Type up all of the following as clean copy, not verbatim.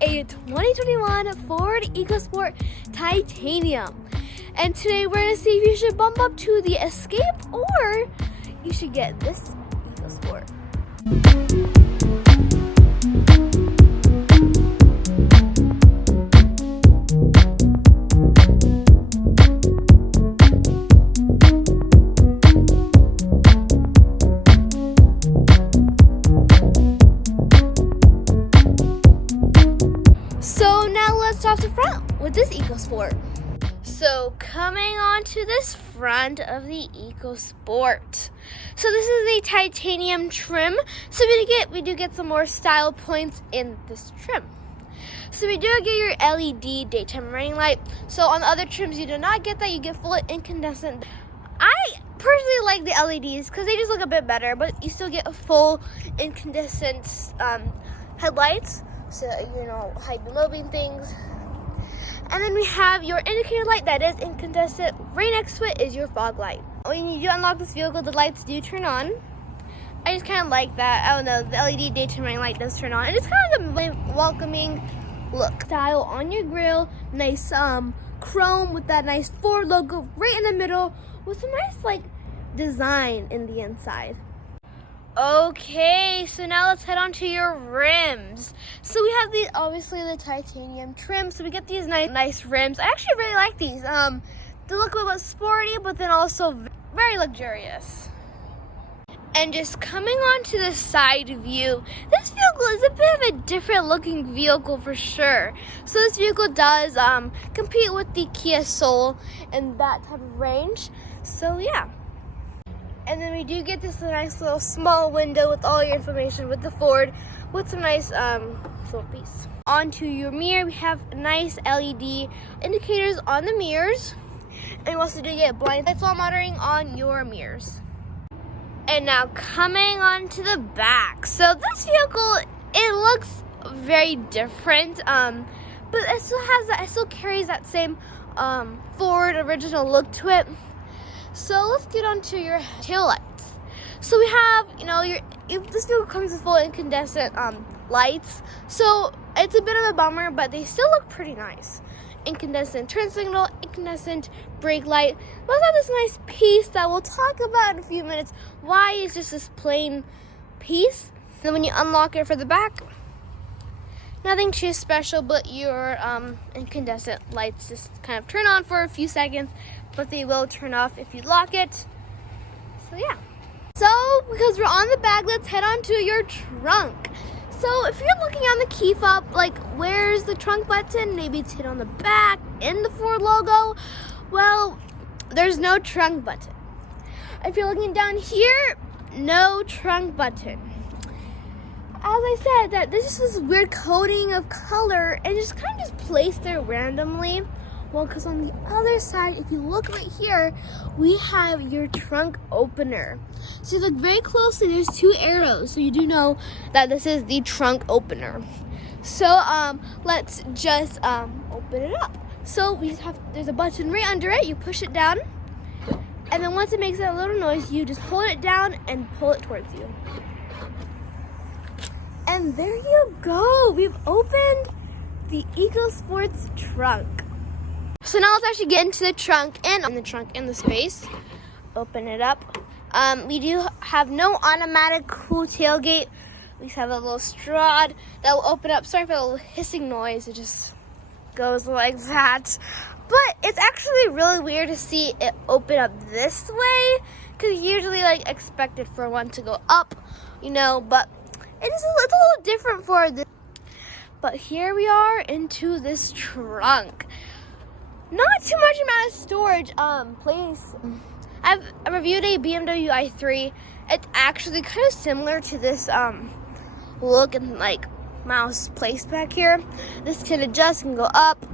a 2021 Ford EcoSport Titanium. And today we're going to see if you should bump up to the Escape or you should get this EcoSport. So now let's start the front with this EcoSport. So coming on to this front of the EcoSport. So this is the titanium trim. So we do get some more style points in this trim. So we do get your LED daytime running light. So on the other trims you do not get that. You get full incandescent. I personally like the LEDs because they just look a bit better, but you still get a full incandescent headlights. So, you know, hide the moving things. And then we have your indicator light that is incandescent. Right next to it is your fog light. When you do unlock this vehicle, the lights do turn on. I just kind of like that. I don't know, the LED daytime running light does turn on. And it's kind of like a welcoming look. Style on your grille, nice chrome with that nice Ford logo right in the middle with some nice like design in the inside. Okay, so now let's head on to your rims. So we have these, obviously the titanium trim. So we get these nice rims. I actually really like these. They look a little bit sporty, but then also very luxurious. And just coming on to the side view, this vehicle is a bit of a different looking vehicle for sure. So this vehicle does compete with the Kia Soul in that type of range. So yeah. And then we do get this nice little small window with all your information with the Ford, with some nice floor piece. Onto your mirror, we have nice LED indicators on the mirrors. And we also do get blind spot monitoring on your mirrors. And now coming on to the back. So this vehicle, it looks very different, but it still carries that same Ford original look to it. So let's get on to your tail lights. So we have, you know, this vehicle comes with full incandescent lights. So it's a bit of a bummer, but they still look pretty nice. Incandescent turn signal, incandescent brake light. We also have this nice piece that we'll talk about in a few minutes. Why is just this plain piece? Then when you unlock it for the back, nothing too special, but your incandescent lights just kind of turn on for a few seconds, but they will turn off if you lock it. So yeah. So because we're on the back, let's head on to your trunk. So if you're looking on the key fob, like where's the trunk button? Maybe it's hit on the back in the Ford logo. Well, there's no trunk button. If you're looking down here, no trunk button. As I said, that this is this weird coating of color and just kind of just placed there randomly. Well, because on the other side, if you look right here, we have your trunk opener. So you look very closely, there's two arrows. So you do know that this is the trunk opener. So let's just open it up. So there's a button right under it. You push it down. And then once it makes that little noise, you just hold it down and pull it towards you. And there you go. We've opened the EcoSport's trunk. So now let's actually get into the trunk and in the space. Open it up. We do have no automatic cool tailgate. We just have a little straw that will open up. Sorry for the little hissing noise. It just goes like that. But it's actually really weird to see it open up this way, because usually like expected for one to go up, you know, but it's a little different for this. But here we are into this trunk. Not too much amount of storage place. I've reviewed a BMW i3. It's actually kind of similar to this look and like mouse place back here. This can adjust, can go up,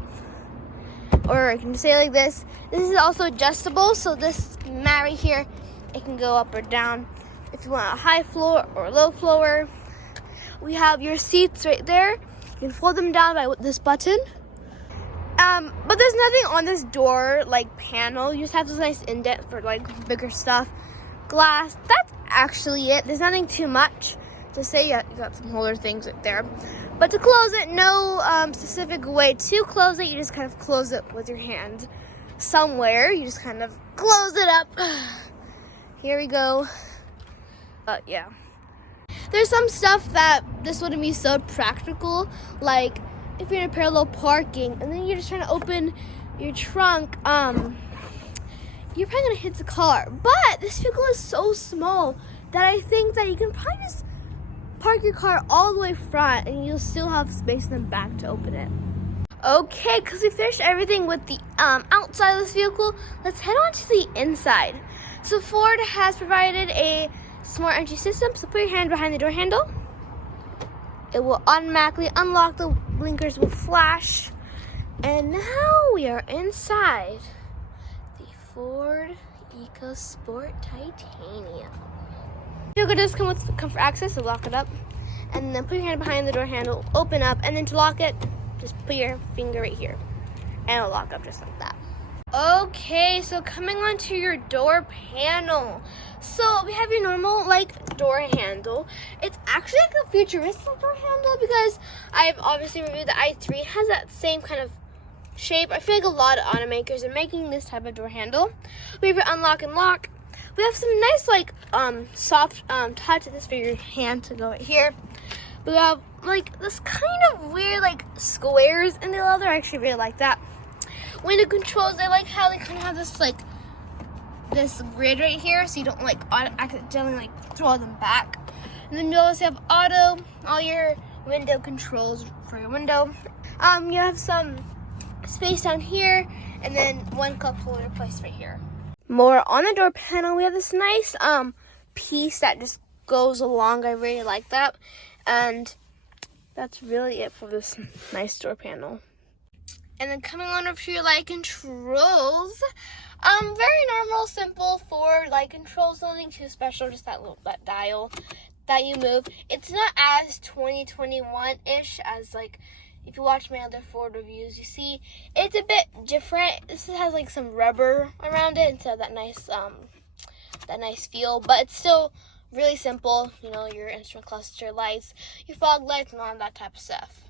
or I can say like this. This is also adjustable, so this mat right here, it can go up or down if you want a high floor or low floor. We have your seats right there. You can fold them down by this button. But there's nothing on this door like panel. You just have this nice indent for like bigger stuff. Glass, that's actually it. There's nothing too much to say you got some holder things right there. But to close it, no specific way to close it. You just kind of close it with your hand somewhere. You just kind of close it up. Here we go. Yeah. There's some stuff that this wouldn't be so practical, like if you're in a parallel parking and then you're just trying to open your trunk, you're probably gonna hit the car. But this vehicle is so small that I think that you can probably just park your car all the way front and you'll still have space in the back to open it. Okay, because we finished everything with the outside of this vehicle, let's head on to the inside. So Ford has provided a smart entry system, so put your hand behind the door handle. It will automatically unlock, the blinkers will flash, and now we are inside the Ford EcoSport Titanium. Vehicle does come with comfort access, so lock it up, and then put your hand behind the door handle, open up, and then to lock it, just put your finger right here, and it'll lock up just like that. Okay, so coming onto your door panel. So we have your normal door handle. It's actually like a futuristic door handle because I've obviously reviewed the i3. It has that same kind of shape. I feel like a lot of automakers are making this type of door handle. We have your unlock and lock. We have some nice soft touch. This for your hand to go right here. We have this kind of weird squares in the leather. I actually really like that. Window controls, I like how they kind of have this grid right here, so you don't accidentally throw them back. And then you also have all your window controls for your window. You have some space down here, and then one cup holder placed right here. More on the door panel, we have this nice piece that just goes along. I really like that, and that's really it for this nice door panel. And then coming on over to your light controls, very normal, simple Ford light controls, nothing too special, just that dial that you move. It's not as 2021-ish as if you watch my other Ford reviews, you see it's a bit different. This has some rubber around it instead of that nice feel, but it's still really simple. You know, your instrument cluster lights, your fog lights, and all that type of stuff.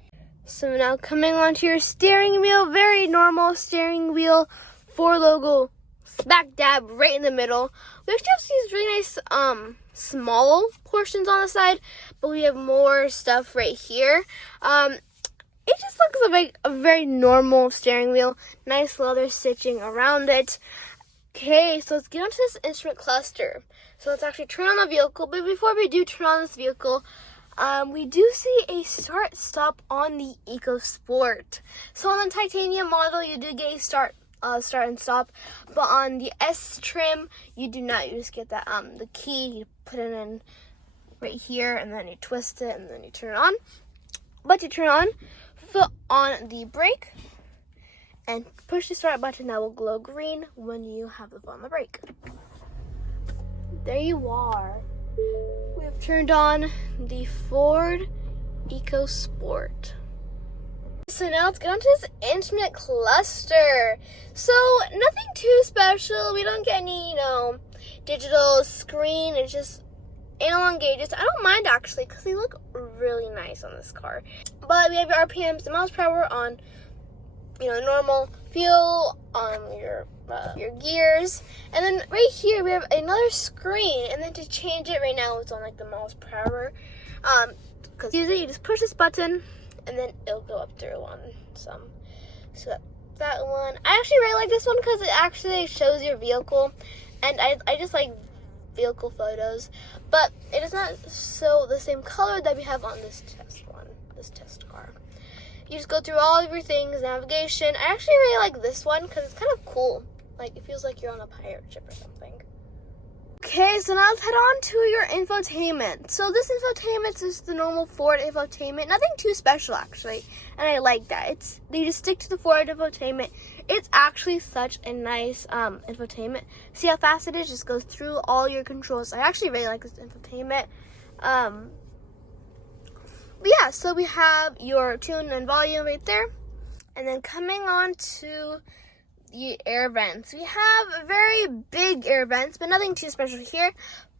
So now coming onto your steering wheel, very normal steering wheel, Ford logo smack dab right in the middle. We actually have these really nice small portions on the side, but we have more stuff right here. It just looks like a very normal steering wheel, nice leather stitching around it. Okay, so let's get onto this instrument cluster. So let's actually turn on the vehicle, but before we do turn on this vehicle, we do see a start-stop on the EcoSport. So on the Titanium model, you do get a start and stop, but on the S trim, you do not. You just get that the key, you put it in right here, and then you twist it, and then you turn it on. But to turn on, foot on the brake, and push the start button. That will glow green when you have the foot on the brake. There you are. We have turned on the Ford EcoSport. So now let's get onto this instrument cluster. So nothing too special. We don't get any, digital screen. It's just analog gauges. I don't mind actually because they look really nice on this car. But we have your RPMs, the miles per hour on, normal, fuel, your gears, and then right here we have another screen, and then to change it right now it's on the miles per hour, because usually you just push this button and then it'll go up through on some. So that one, I actually really like this one because it actually shows your vehicle, and I just like vehicle photos, but it is not so the same color that we have on this test car. You just go through all of your things, navigation. I actually really like this one because it's kind of cool. It feels like you're on a pirate ship or something. Okay, so now let's head on to your infotainment. So this infotainment is the normal Ford infotainment. Nothing too special, actually. And I like that. They just stick to the Ford infotainment. It's actually such a nice infotainment. See how fast it is? Just goes through all your controls. I actually really like this infotainment. But yeah, so we have your tune and volume right there. And then coming on to the air vents. We have very big air vents, but nothing too special here.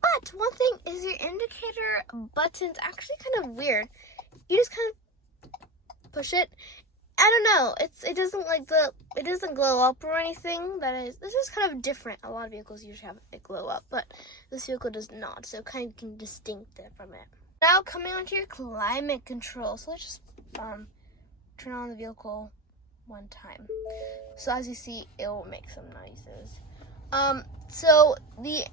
But one thing is your indicator button's actually kind of weird. You just kind of push it. I don't know. It doesn't glow up or anything. This is kind of different. A lot of vehicles usually have it glow up, but this vehicle does not. So kind of can distinct it from it. Now coming on to your climate control. So let's just turn on the vehicle one time. So as you see, it will make some noises. So the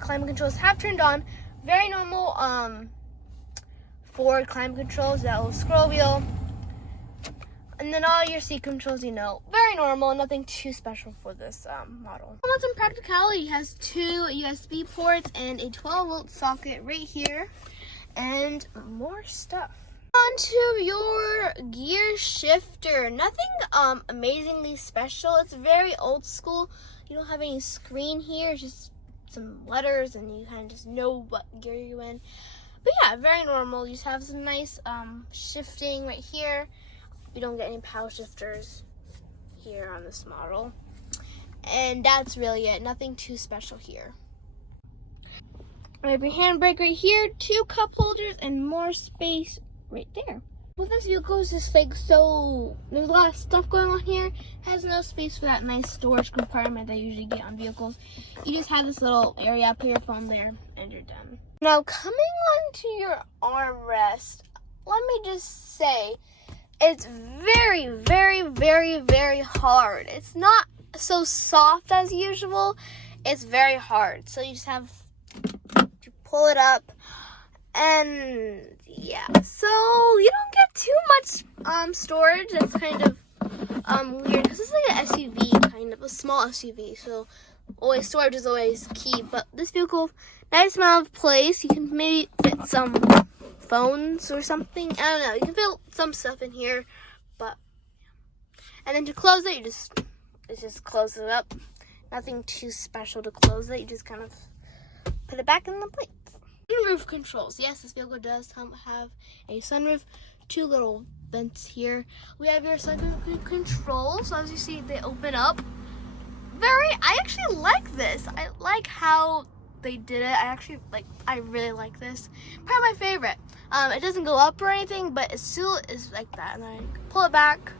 climate controls have turned on. Very normal Ford climate controls. That little scroll wheel. And then all your seat controls, very normal, nothing too special for this model. On some practicality, it has 2 USB ports and a 12-volt socket right here, and more stuff. On to your gear shifter. Nothing amazingly special. It's very old school. You don't have any screen here, it's just some letters, and you kind of just know what gear you're in. But yeah, very normal. You just have some nice shifting right here. You don't get any power shifters here on this model. And that's really it. Nothing too special here. I have your handbrake right here, 2 cup holders, and more space right there. Well, this vehicle is just like so, there's a lot of stuff going on here. It has no space for that nice storage compartment that you usually get on vehicles. You just have this little area, put your phone there, and you're done. Now, coming on to your armrest, let me just say, it's very, very, very, very hard. It's not so soft as usual. It's very hard. So you just have to pull it up. And yeah. So you don't get too much storage. That's kind of weird. Because it's like an SUV, kind of. A small SUV. So always storage is always key. But this vehicle, nice amount of place. You can maybe fit some phones or something. I don't know. You can fit some stuff in here, but yeah. And then to close it, it just closes it up. Nothing too special to close it. You just kind of put it back in the plate. Sunroof controls. Yes, this vehicle does have a sunroof. 2 little vents here. We have your sunroof controls. So as you see, they open up. I actually like this. I like how they did it. I really like this. Probably my favorite. It doesn't go up or anything, but it still is like that. And then I pull it back.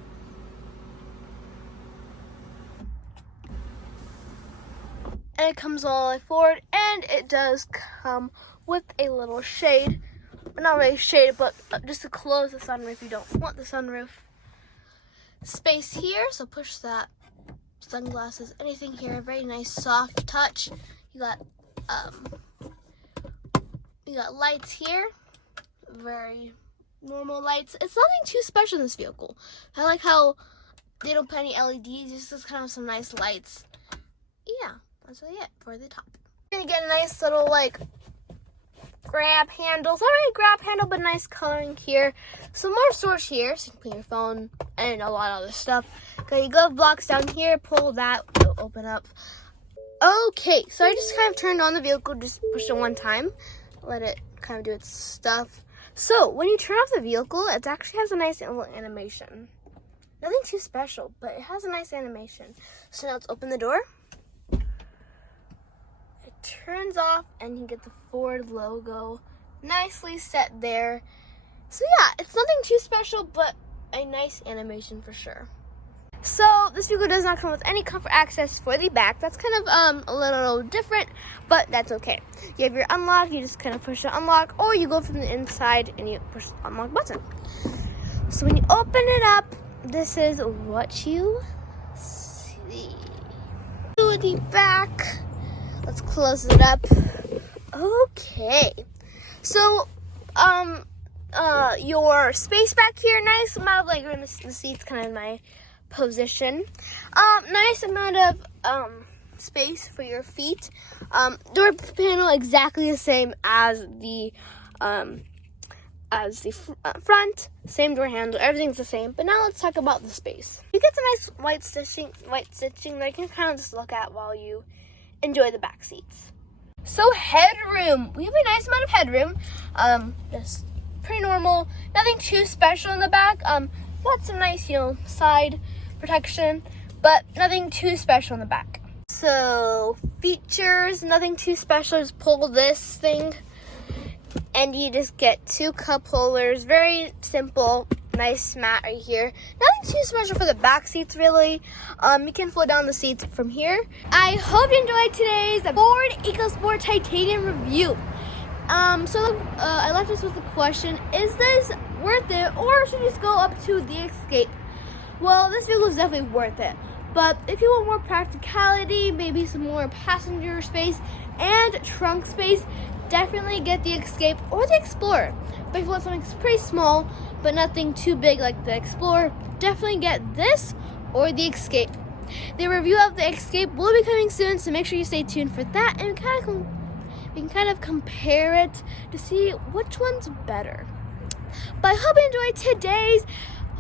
And it comes all the way forward. And it does come with a little shade. Not really shade, but just to close the sunroof. You don't want the sunroof. Space here, so push that. Sunglasses, anything here. Very nice soft touch. You got lights here. Very normal lights. It's nothing too special in this vehicle. I like how they don't put any LEDs, just kind of some nice lights. Yeah, that's really it for the top. You're gonna get a nice little grab handle. It's not really a grab handle, but nice coloring here. Some more storage here, so you can put your phone and a lot of other stuff. Got your glove box down here. Pull that, it'll open up. Okay, so I just kind of turned on the vehicle, just push it one time, let it kind of do its stuff. So when you turn off the vehicle, it actually has a nice little animation. Nothing too special, but it has a nice animation. So now let's open the door. It turns off and you get the Ford logo nicely set there. So yeah, it's nothing too special, but a nice animation for sure. So this vehicle does not come with any comfort access for the back. That's kind of a little different, but that's okay. You have your unlock, you just kind of push the unlock, or you go from the inside and you push the unlock button. So when you open it up, this is what you see. To the back, let's close it up. Okay, so your space back here, nice amount of room. The seat's kind of in my position. Nice amount of space for your feet. Door panel exactly the same as the front. Same door handle. Everything's the same. But now let's talk about the space. You get some nice white stitching that you can kind of just look at while you enjoy the back seats. So headroom. We have a nice amount of headroom. Just pretty normal. Nothing too special in the back. Got some nice, side protection, but nothing too special in the back. So features, nothing too special. Just pull this thing and you just get 2 cup holders. Very simple, nice mat right here. Nothing too special for the back seats really. You can fold down the seats from here. I hope you enjoyed today's Ford EcoSport Titanium review. I left us with a question: is this worth it, or should you just go up to the Escape? Well, this vehicle is definitely worth it. But if you want more practicality, maybe some more passenger space and trunk space, definitely get the Escape or the Explorer. But if you want something pretty small, but nothing too big like the Explorer, definitely get this or the Escape. The review of the Escape will be coming soon, so make sure you stay tuned for that, and we can kind of compare it to see which one's better. But I hope you enjoyed today's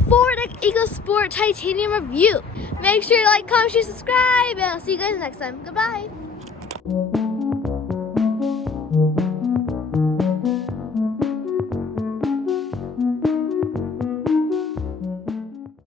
Ford EcoSport Titanium review. Make sure to like, comment, share, subscribe, and I'll see you guys next time. Goodbye.